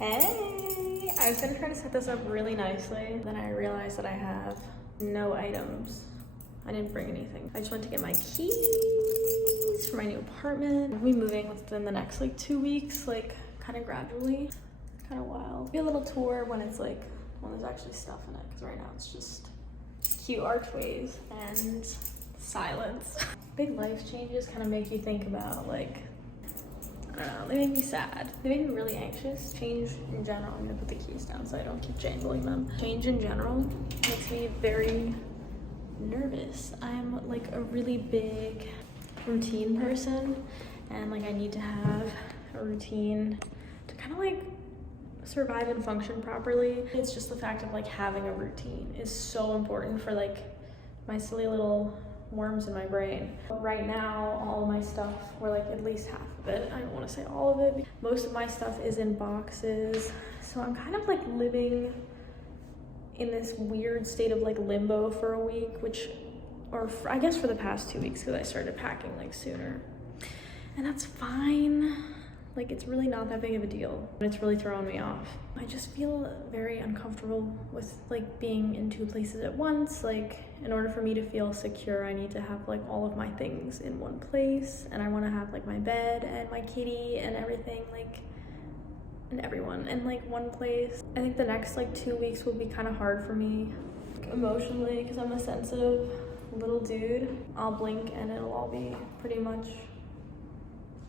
Hey, I've been trying to set this up really nicely. Then I realized that I have no items. I didn't bring anything. I just went to get my keys for my new apartment. We'll be moving within the next like 2 weeks, like kind of gradually. It's kind of wild. Be a little tour when it's like, when there's actually stuff in it, because right now it's just cute archways and silence. Big life changes kind of make you think about like, I don't know, they make me sad. They make me really anxious. Change in general, I'm gonna put the keys down so I don't keep jangling them. Change in general makes me very nervous. I'm like a really big routine person, and like I need to have a routine to kind of like survive and function properly. It's just the fact of like having a routine is so important for like my silly little worms in my brain. Right now, all of my stuff, or like at least half of it, I don't want to say all of it, most of my stuff is in boxes. So I'm kind of like living in this weird state of like limbo for a week, I guess for the past 2 weeks, because I started packing like sooner. And that's fine. Like, it's really not that big of a deal, but it's really throwing me off. I just feel very uncomfortable with like being in 2 places at once. Like, in order for me to feel secure, I need to have like all of my things in one place, and I want to have like my bed and my kitty and everything, like, and everyone in like one place. I think the next like 2 weeks will be kind of hard for me emotionally, because I'm a sensitive little dude. I'll blink and it'll all be pretty much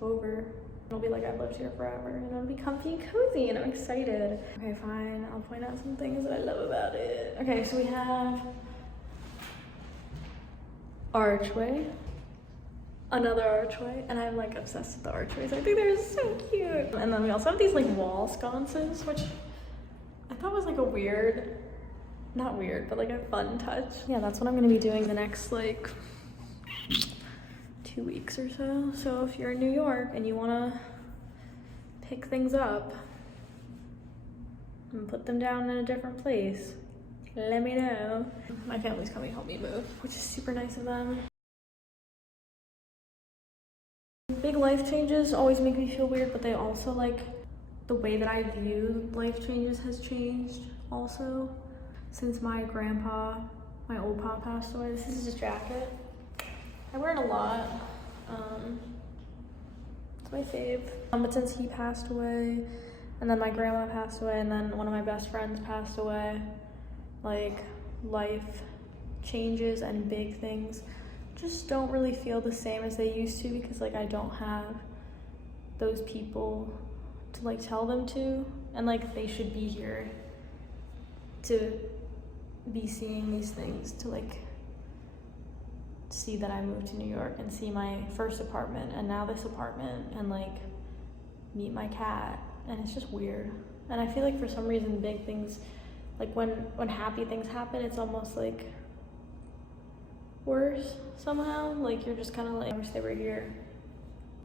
over. It'll be like I've lived here forever, and it'll be comfy and cozy, and I'm excited. Okay, fine, I'll point out some things that I love about it. Okay, so we have archway, another archway, and I'm like obsessed with the archways. I think they're so cute. And then we also have these like wall sconces, which I thought was like a weird, not weird, but like a fun touch. Yeah, that's what I'm gonna be doing the next like 2 weeks or so. So if you're in New York and you wanna pick things up and put them down in a different place, let me know. My family's coming to help me move, which is super nice of them. Big life changes always make me feel weird, but they also like, the way that I view life changes has changed also. Since my grandpa, my old pa, passed away. This is his jacket. I wear it a lot. It's my fave. But since he passed away, and then my grandma passed away, and then one of my best friends passed away, like, life changes and big things just don't really feel the same as they used to, because like I don't have those people to like tell them to, and like they should be here to be seeing these things, to like see that I moved to New York and see my first apartment and now this apartment, and like meet my cat. And it's just weird. And I feel like for some reason big things, like when happy things happen, it's almost like worse somehow. Like you're just kind of like, I wish they were here,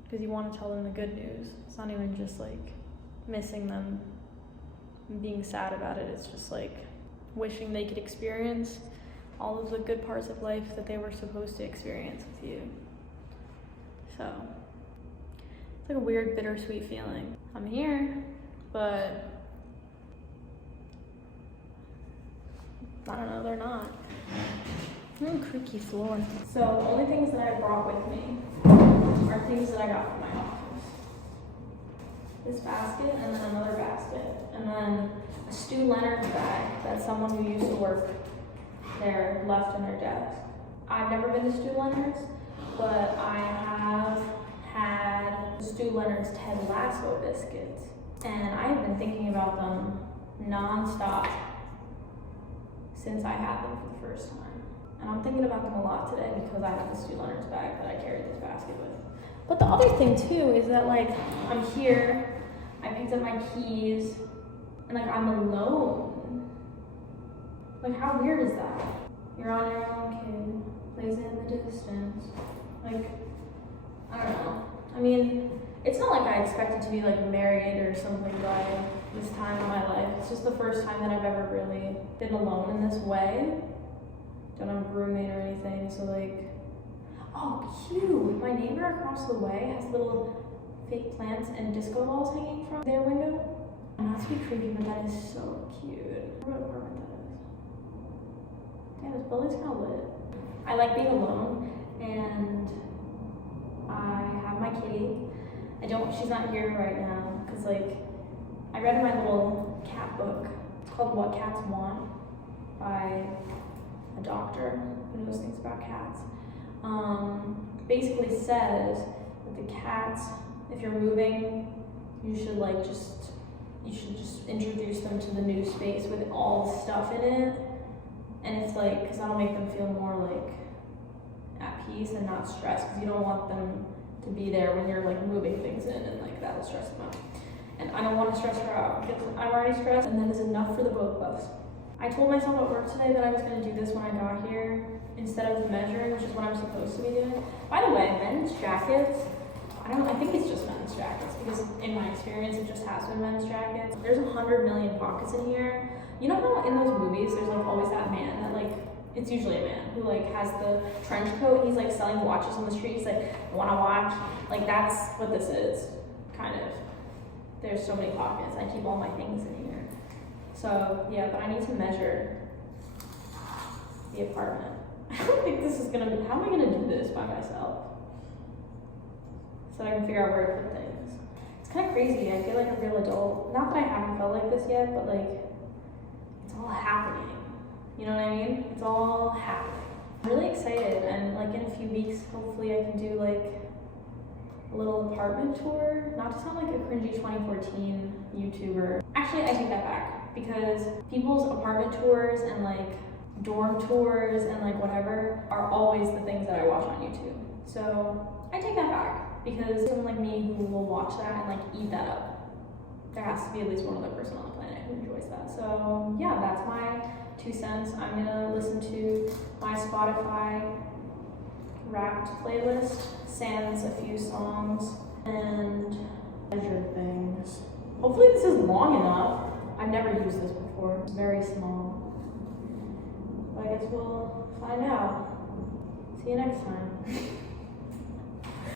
because you want to tell them the good news. It's not even just like missing them and being sad about it. It's just like wishing they could experience all of the good parts of life that they were supposed to experience with you. So it's like a weird bittersweet feeling. I'm here, but I don't know, they're not. Creaky floor. So the only things that I brought with me are things that I got from my office. This basket, and then another basket, and then a Stu Leonard's bag that someone who used to work there left in their desk. I've never been to Stu Leonard's, but I have had Stu Leonard's Ted Lasso biscuits, and I have been thinking about them non-stop since I had them for the first time. And I'm thinking about them a lot today because I have the Stu Leonard's bag that I carried this basket with. But the other thing too is that like I'm here, I picked up my keys, and like I'm alone. Like how weird is that? You're on your own, kid, plays in the distance. Like, I don't know. I mean, it's not like I expected to be like married or something by this time in my life. It's just the first time that I've ever really been alone in this way. Don't have a roommate or anything, so like, oh, cute. My neighbor across the way has little fake plants and disco balls hanging from their window. And that's to be creepy, but that is so cute. What apartment that is. Damn, this building's kind of lit. I like being alone, and I have my kitty. She's not here right now, because like, I read my little cat book. It's called What Cats Want by a doctor who knows things about cats. Basically says that the cats, if you're moving, you should just introduce them to the new space with all the stuff in it. And it's like, because that'll make them feel more like at peace and not stressed, because you don't want them to be there when you're like moving things in, and like that'll stress them out. And I don't want to stress her out because I'm already stressed, and that is enough for the both of us. I told myself at work today that I was going to do this when I got here instead of measuring, which is what I'm supposed to be doing. By the way, men's jackets, I think it's just men's jackets, because in my experience it just has been men's jackets. There's 100 million pockets in here. You know how in those movies there's like always that man that like, it's usually a man who like has the trench coat, he's like selling watches on the street, he's like, want a watch? Like that's what this is, kind of. There's so many pockets. I keep all my things in here. So yeah, but I need to measure the apartment. I don't think this is gonna be, how am I gonna do this by myself? So I can figure out where to put things. It's kind of crazy. I feel like a real adult. Not that I haven't felt like this yet, but like, it's all happening. You know what I mean? It's all happening. I'm really excited, and like in a few weeks, hopefully I can do like a little apartment tour. Not to sound like a cringy 2014 YouTuber. Actually, I take that back, because people's apartment tours and like dorm tours and like whatever are always the things that I watch on YouTube. So I take that back, because someone like me who will watch that and like eat that up. There has to be at least one other person on the planet who enjoys that. So yeah, that's my 2 cents. I'm gonna listen to my Spotify Wrapped playlist, sans a few songs, and measure things. Hopefully this is long enough. I've never used this before. It's very small. But I guess we'll find out. See you next time.